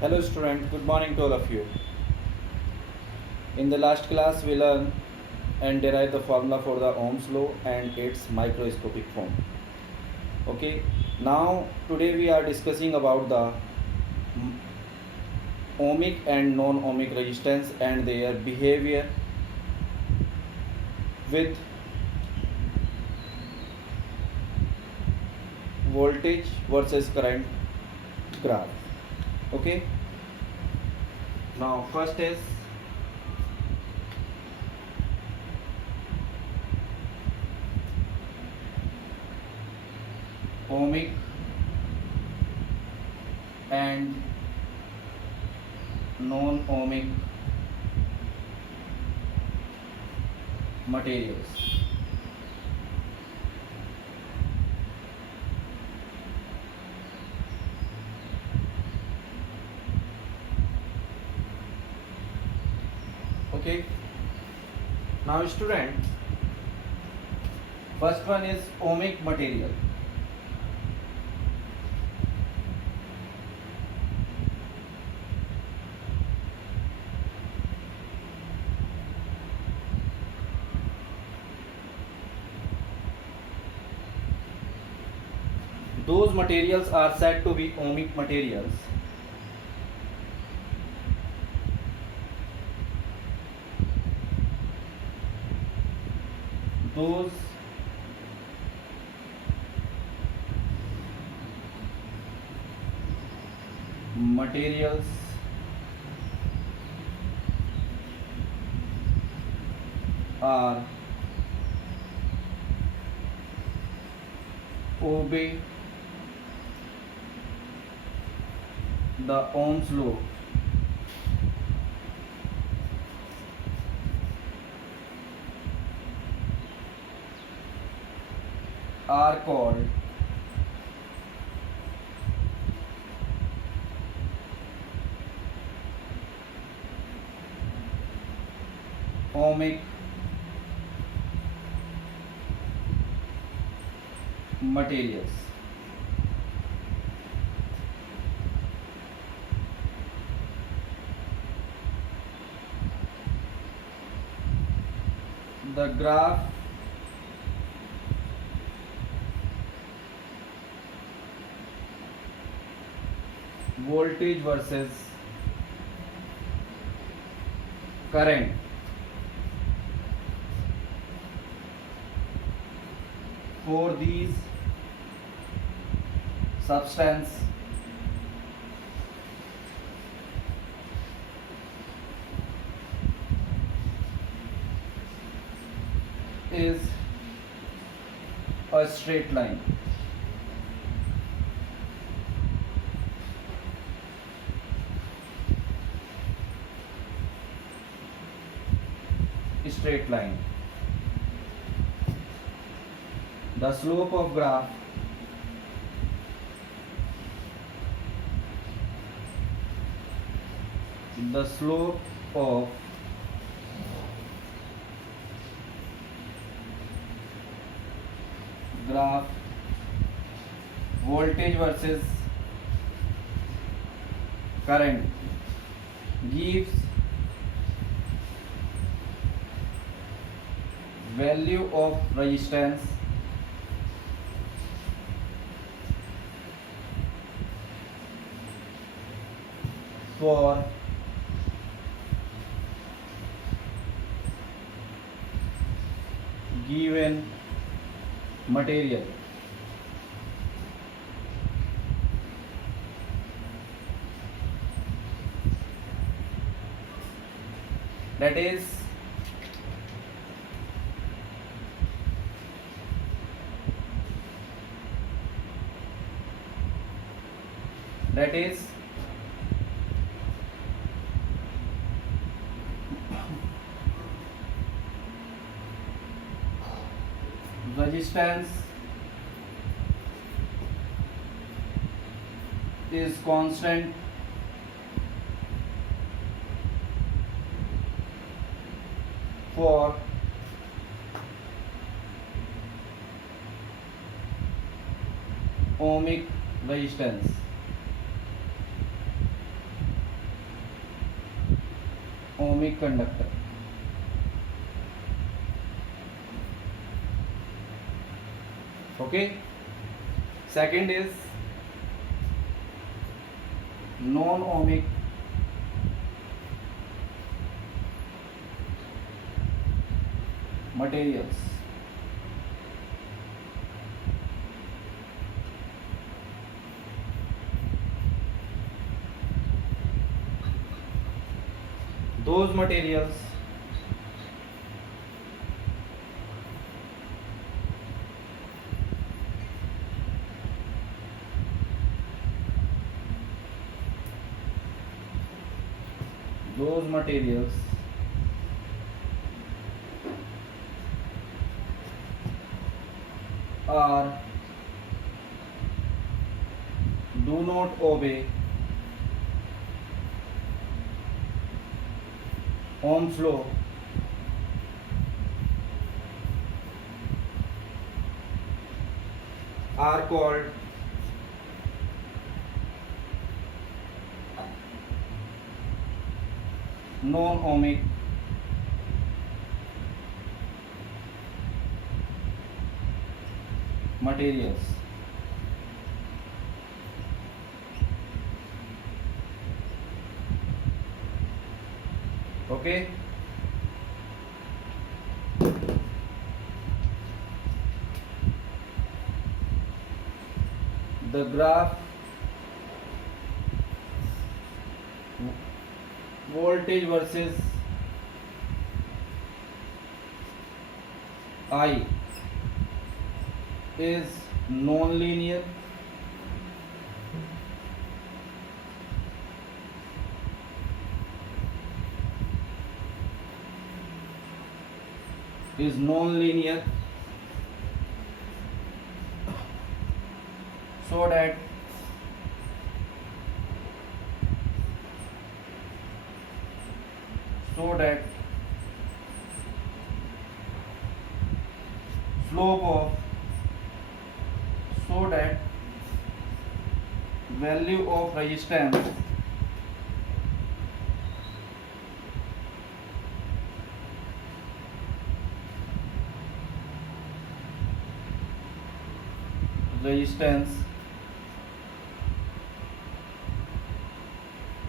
Hello student, good morning to all of you. In the last class we learned and derived the formula for the Ohm's law and its microscopic form. Okay, now today we are discussing about the ohmic and non-ohmic resistance and their behavior with voltage versus current graph. Okay, now first is ohmic and non-ohmic materials. Okay, now student, first one is ohmic material. Those materials are said to be ohmic materials those materials are obey the Ohm's law are called ohmic materials. The graph voltage versus current for these substance is a straight line. Straight line. The slope of graph the slope of graph voltage versus current gives value of resistance for given material. That is resistance is constant for ohmic resistance. ohmic conductor. Okay. Second is non-ohmic materials. Those materials are do not obey Ohm's law are called non-ohmic materials. Okay. The graph voltage versus I is non-linear. So that slope of so that value of resistance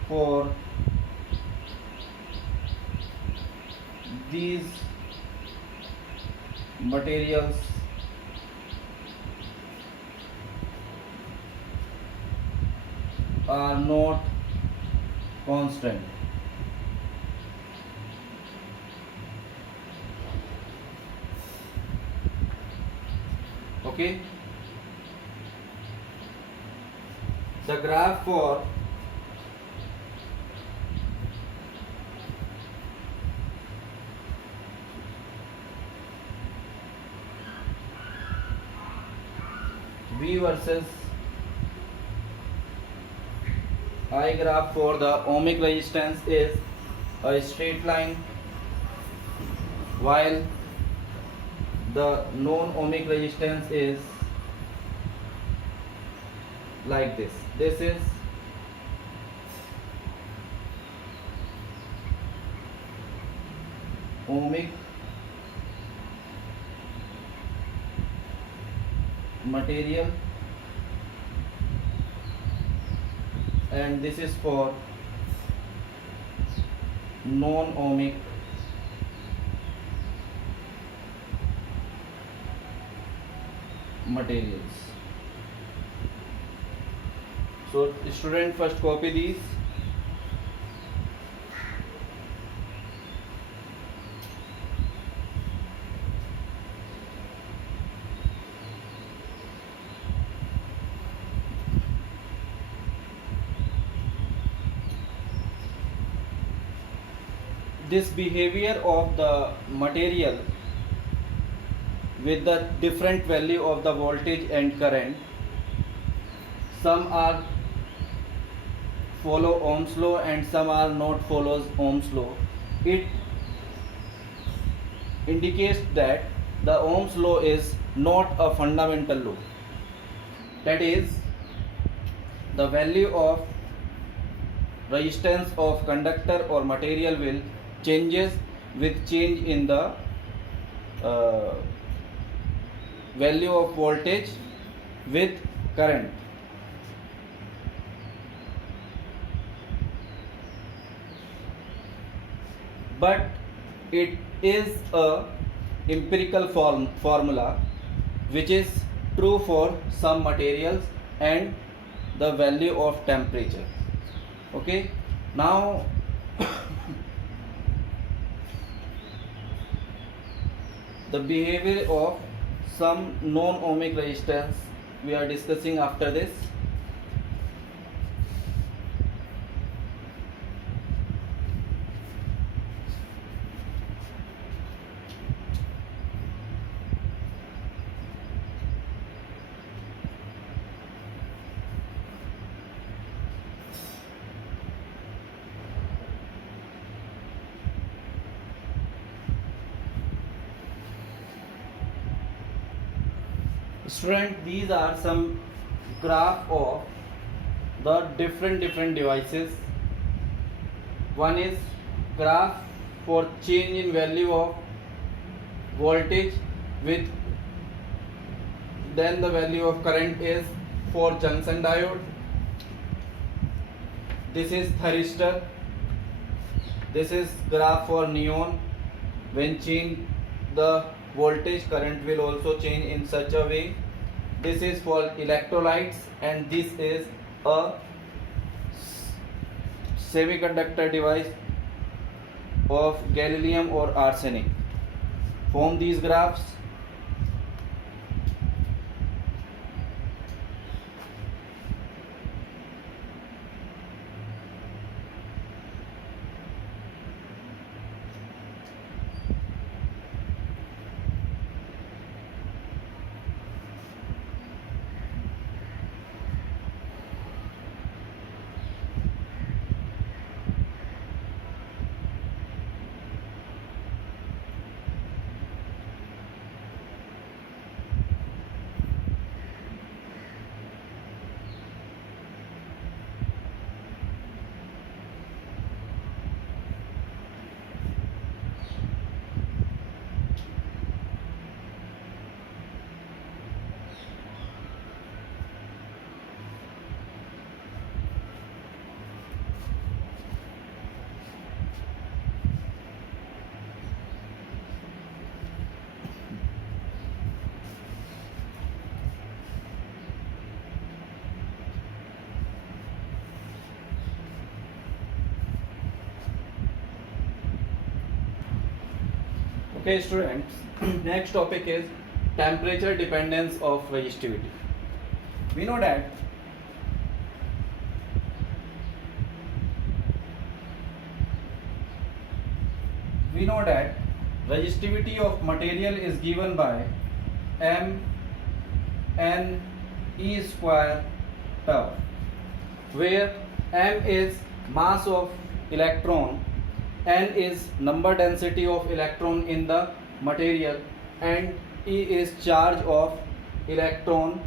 for these materials are not constant. Okay. The graph for V versus I graph for the ohmic resistance is a straight line, while the non-ohmic resistance is like this. This is ohmic material and this is for non-ohmic materials. So student, first copy these. This behavior of the material with the different value of the voltage and current, some are follow Ohm's law and some are not follows Ohm's law. It indicates that the Ohm's law is not a fundamental law. That is, the value of resistance of conductor or material will changes with change in the uh, value of voltage with current. But it is a empirical formula which is true for some materials and the value of temperature. Okay, now the behavior of some non-ohmic resistance we are discussing after this. Student, these are some graph of the different devices. One is graph for change in value of voltage with, then the value of current is for junction diode. This is thyristor. This is graph for neon. When change the voltage, current will also change in such a way. This is for electrolytes, and this is a semiconductor device of gallium or arsenic. Form these graphs. Okay, students, next topic is temperature dependence of resistivity. We know that resistivity of material is given by m n e square tau, where m is mass of electron, n is number density of electron in the material, and E is charge of electron,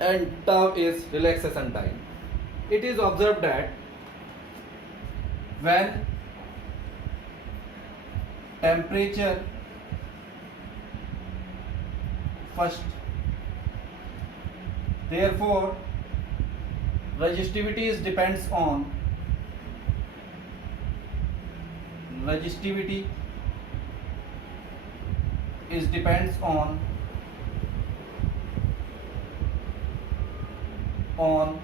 and tau is relaxation time. It is observed that when temperature first, therefore resistivity depends on on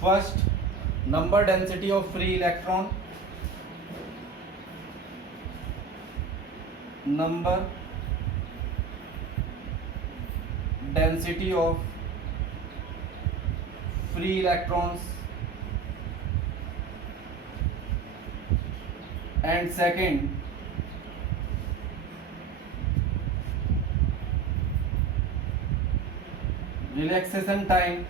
first number density of free electron, number density of free electrons, and second relaxation time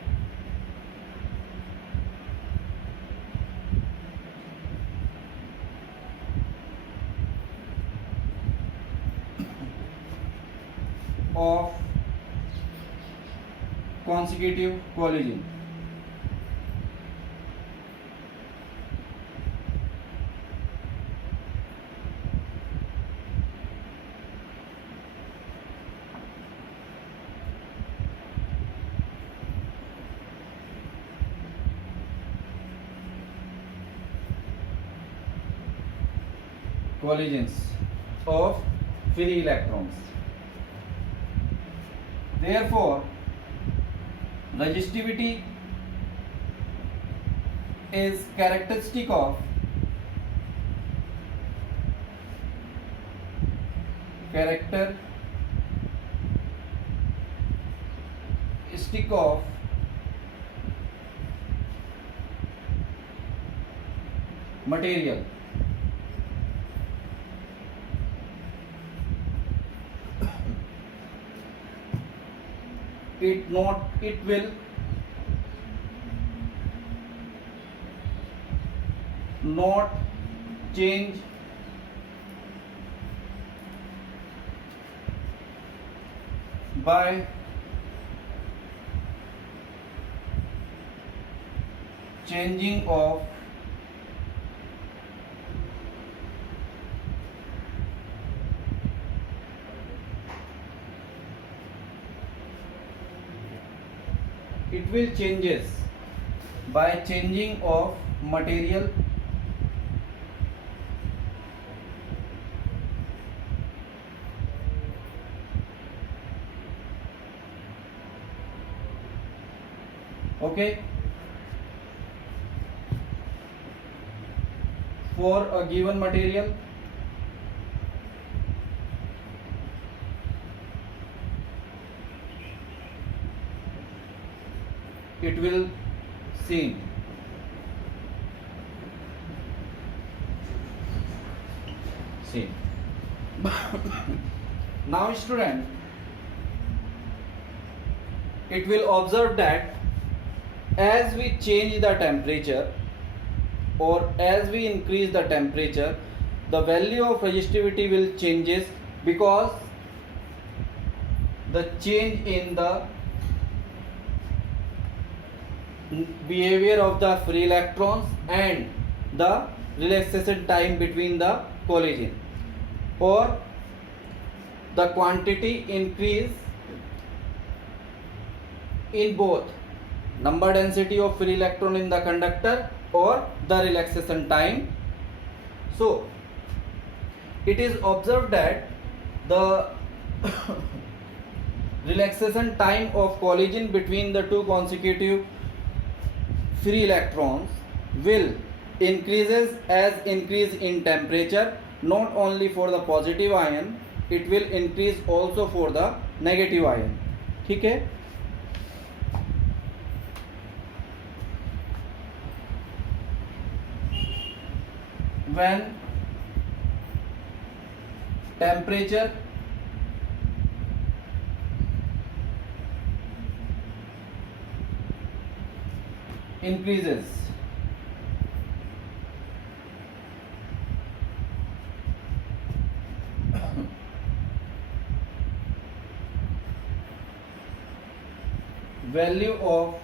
of consecutive collision. Collisions of free electrons. Therefore, resistivity is characteristic of material. It will not change by changing of it will changes by changing of material okay for a given material it will same. Now student, it will observe that as we change the temperature or as we increase the temperature, the value of resistivity will changes because the change in the behavior of the free electrons and the relaxation time between the collision, or the quantity increase in both number density of free electron in the conductor or the relaxation time. So it is observed that the relaxation time of collision between the two consecutive free electrons will increases as increase in temperature, not only for the positive ion, it will increase also for the negative ion. ठीक है. When temperature increases, value of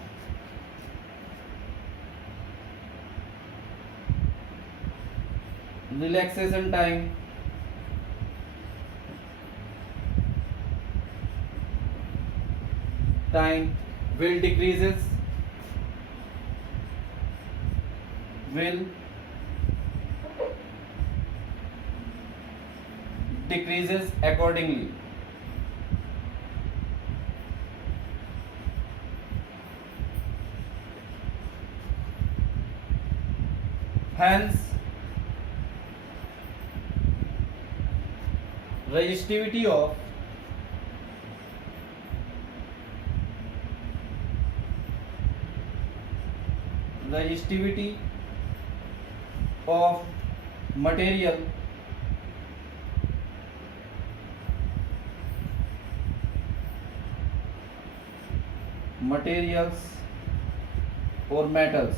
relaxation time will decreases accordingly. Hence, resistivity of materials or metals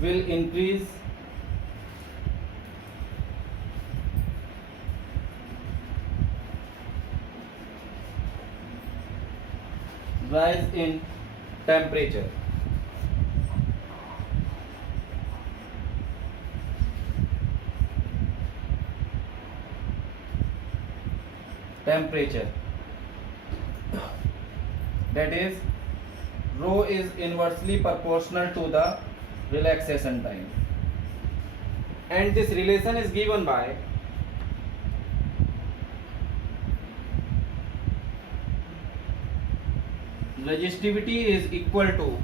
will increase rise in temperature. Temperature, that is, rho is inversely proportional to the relaxation time, and this relation is given by resistivity is equal to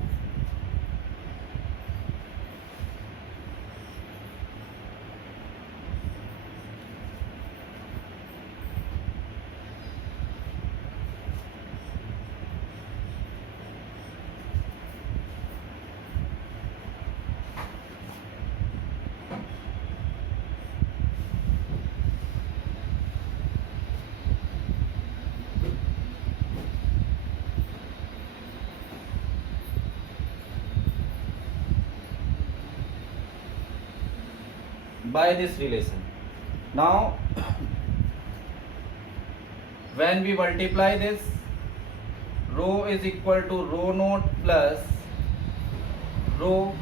by this relation. Now when we multiply this, rho is equal to rho naught plus rho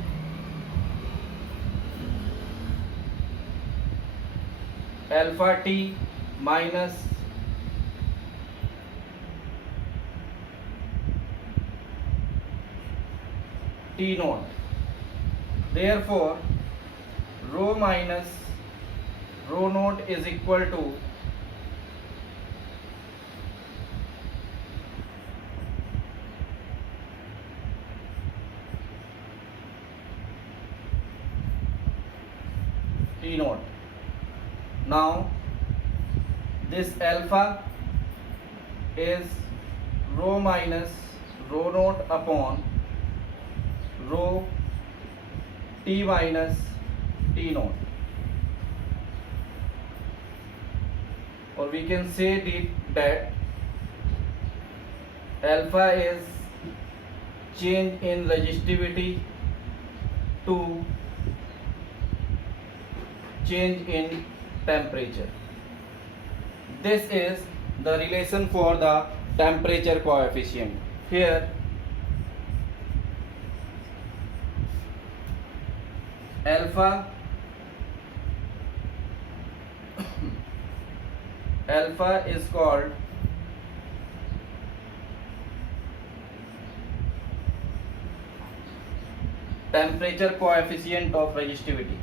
alpha t minus t naught. Therefore rho minus rho naught is equal to T naught. Now this alpha is rho minus rho naught upon rho T minus T naught, or we can say that alpha is change in resistivity to change in temperature. This is the relation for the temperature coefficient. Here alpha is called temperature coefficient of resistivity.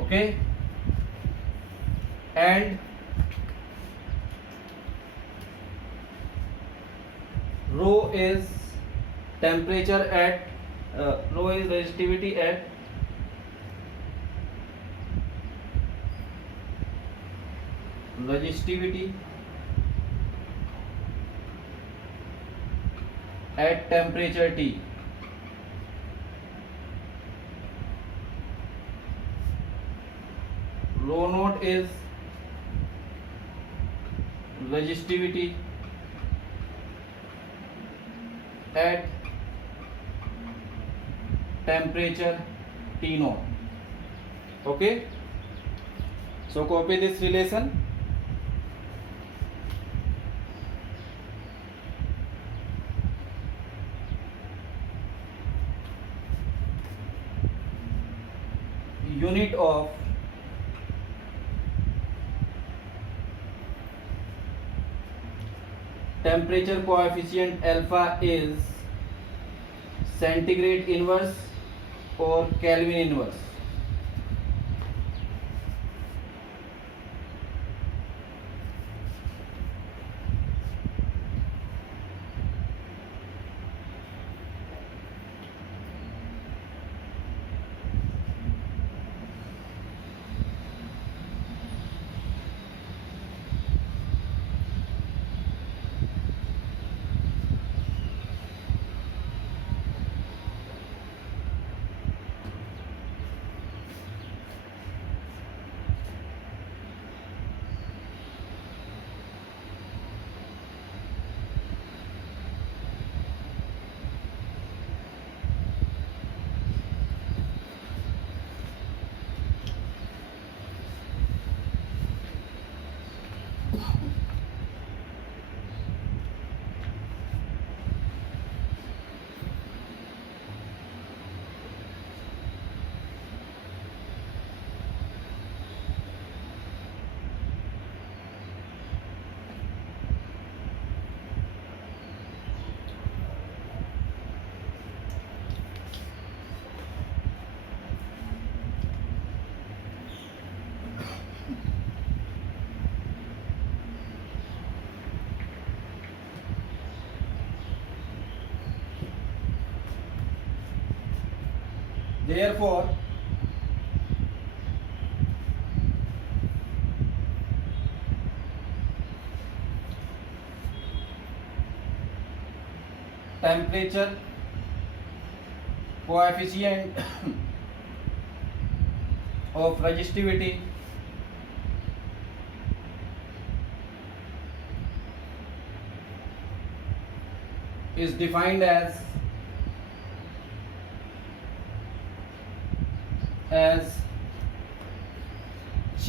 Okay, and rho is temperature at rho is resistivity at temperature T. Rho naught is resistivity at temperature T naught. Okay, so copy this relation. Unit of temperature coefficient alpha is centigrade inverse or Kelvin inverse. Therefore, temperature coefficient of resistivity is defined as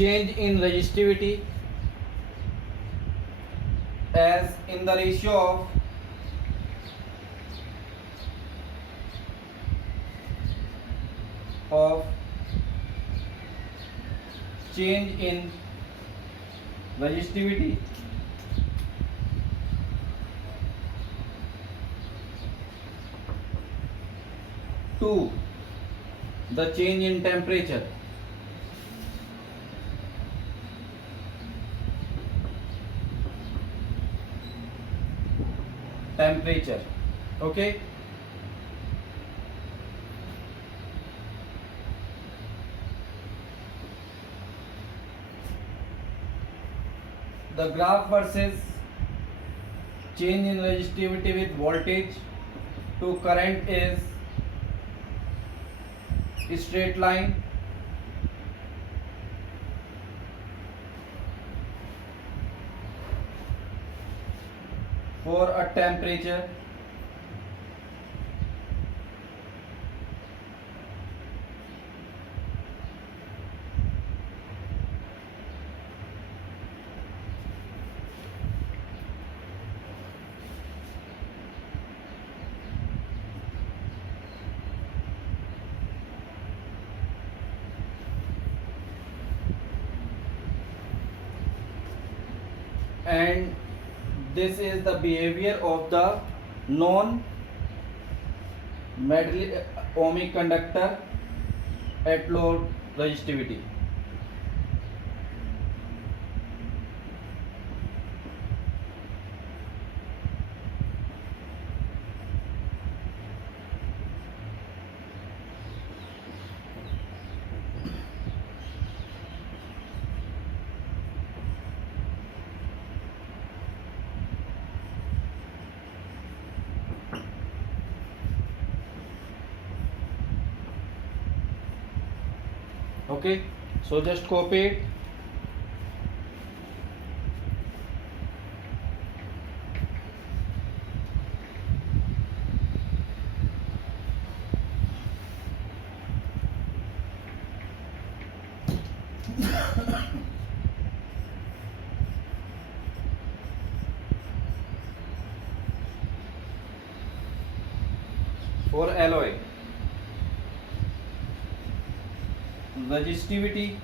change in resistivity as in the ratio of change in resistivity to the change in temperature. Okay. The graph versus change in resistivity with voltage to current is a straight line. For a temperature, and this is the behavior of the non ohmic conductor at low resistivity. Okay, so just copy it. For alloy, resistivity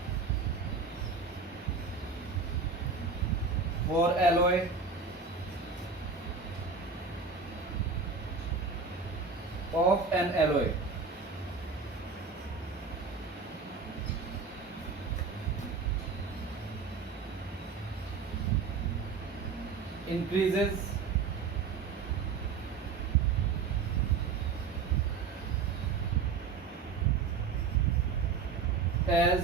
for alloy of an alloy increases as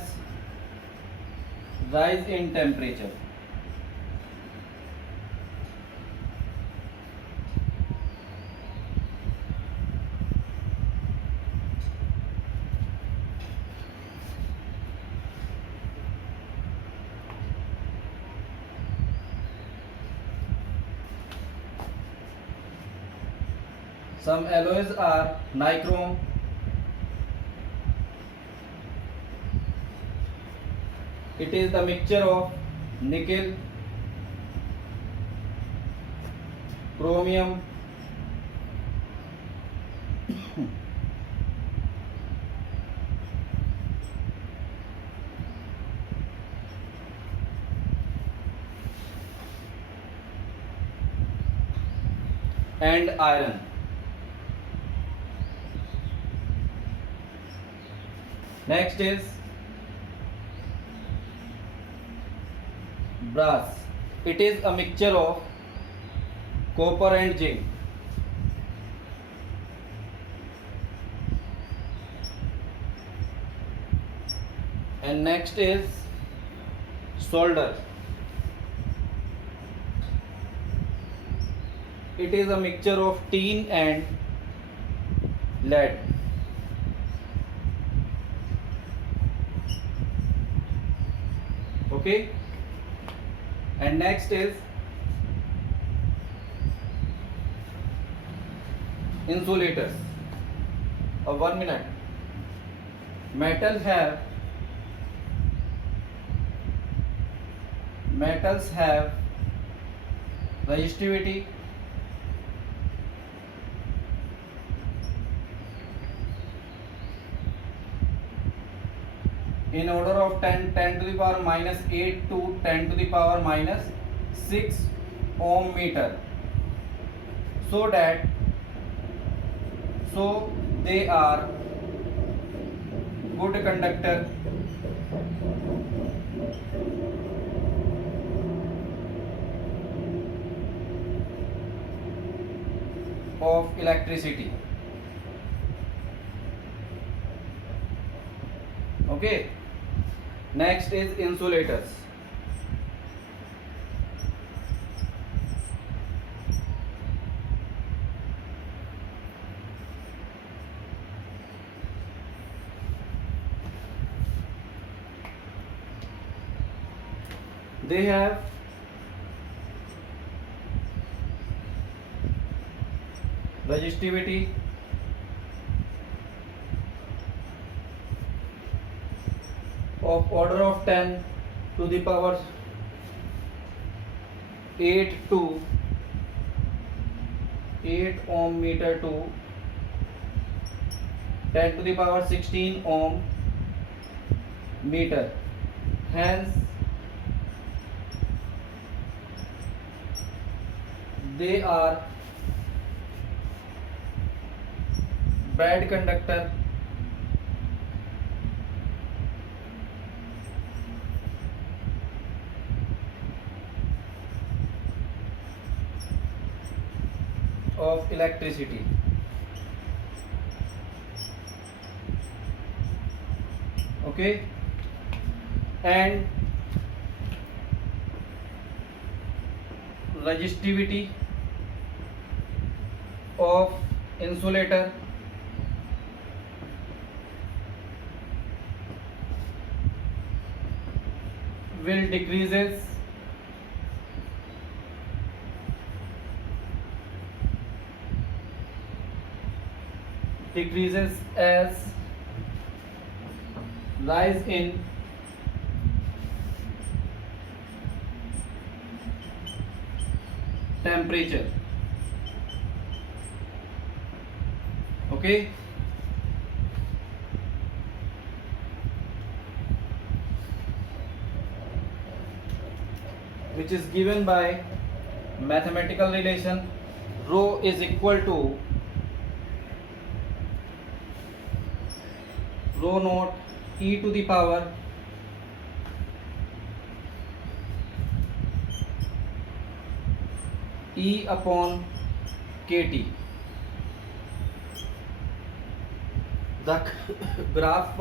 rise in temperature. Some alloys are nichrome, it is the mixture of nickel, chromium, and iron. Next is brass. It is a mixture of copper and zinc. And next is solder. It is a mixture of tin and lead. Okay. And next is insulators. 1 minute. Metals have resistivity, in order of 10 to the power minus 8 to 10 to the power minus 6 ohm meter, so they are good conductor of electricity. Okay. Next is insulators. They have resistivity, of order of 10 to the power 8 to 8 ohm meter to 10 to the power 16 ohm meter. Hence they are bad conductor of electricity. Okay. And resistivity of insulator will decreases as rise in temperature. Okay. Which is given by mathematical relation rho is equal to rho naught e to the power E upon kt. The graph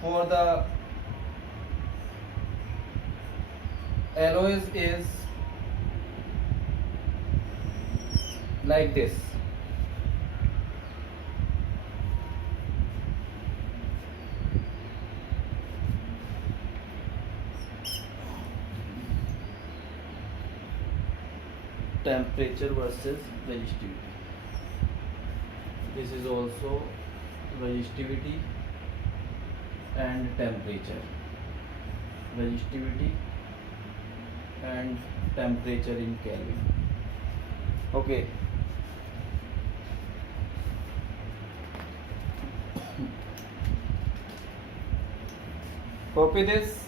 for the alloys is like this. Temperature versus resistivity. This is also resistivity and temperature. Resistivity and temperature in Kelvin. Okay. Copy this.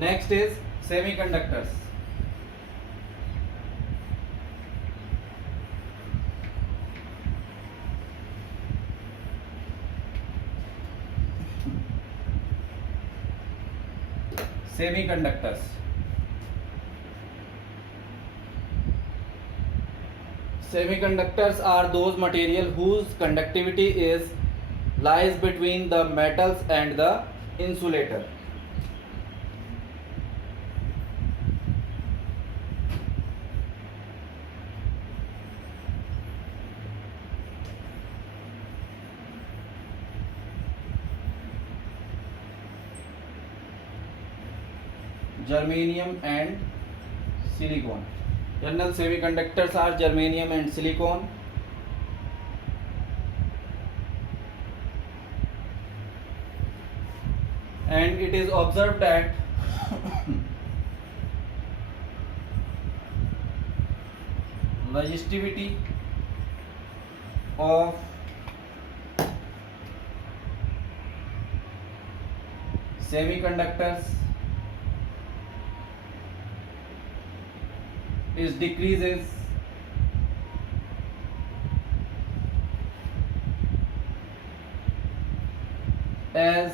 Next is semiconductors. Semiconductors. Semiconductors are those material whose conductivity is lies between the metals and the insulator. Germanium and silicon. General semiconductors are germanium and silicon. And it is observed that resistivity of semiconductors is decreases as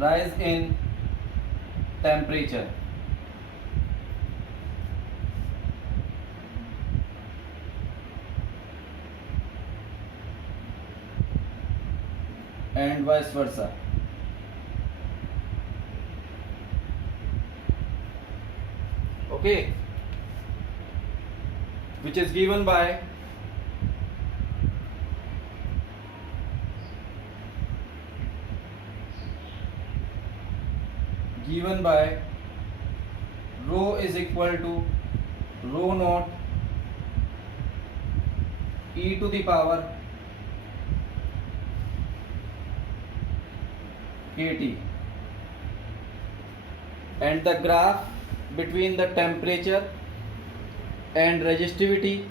rise in temperature. And vice versa. Okay, which is given by rho is equal to rho naught e to the power kt, and the graph between the temperature and resistivity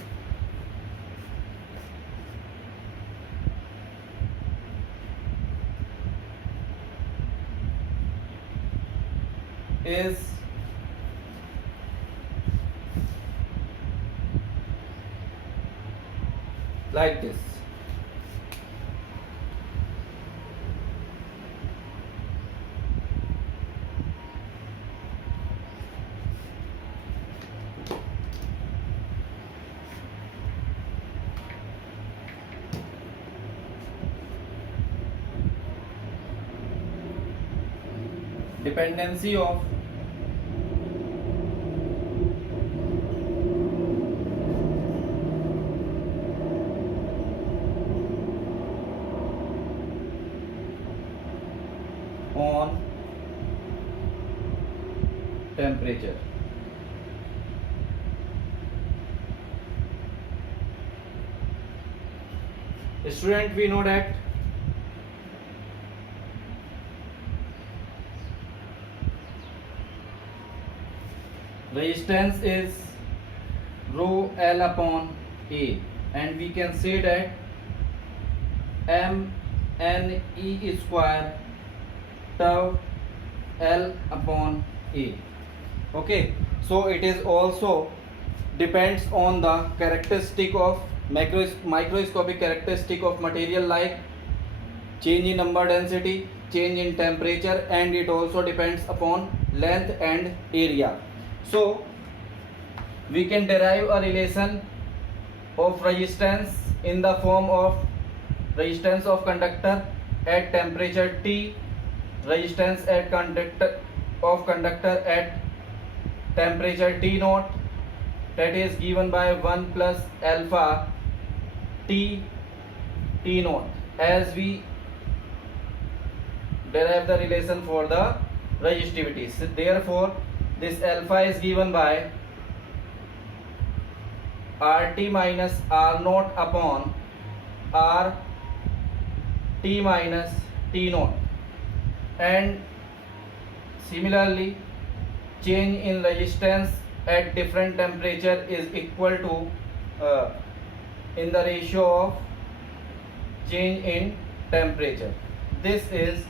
is like this. Dependency of on temperature. Student, we know that resistance is rho L upon A, and we can say that M N E square tau L upon A. Okay, so it is also depends on the characteristic of microscopic characteristic of material, like change in number density, change in temperature, and it also depends upon length and area. So we can derive a relation of resistance in the form of resistance of conductor at temperature T, resistance at conductor at temperature T naught, that is given by 1 plus alpha T naught, as we derive the relation for the resistivity. So therefore this alpha is given by RT minus R naught upon RT minus T naught, and similarly change in resistance at different temperature is equal to in the ratio of change in temperature. This is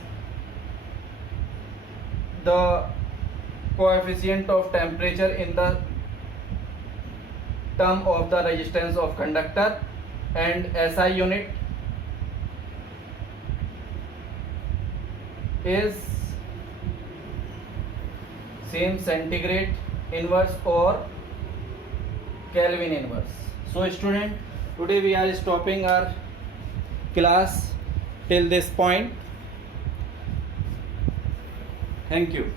the coefficient of temperature in the term of the resistance of conductor, and SI unit is same centigrade inverse or Kelvin inverse. So student, today we are stopping our class till this point. Thank you.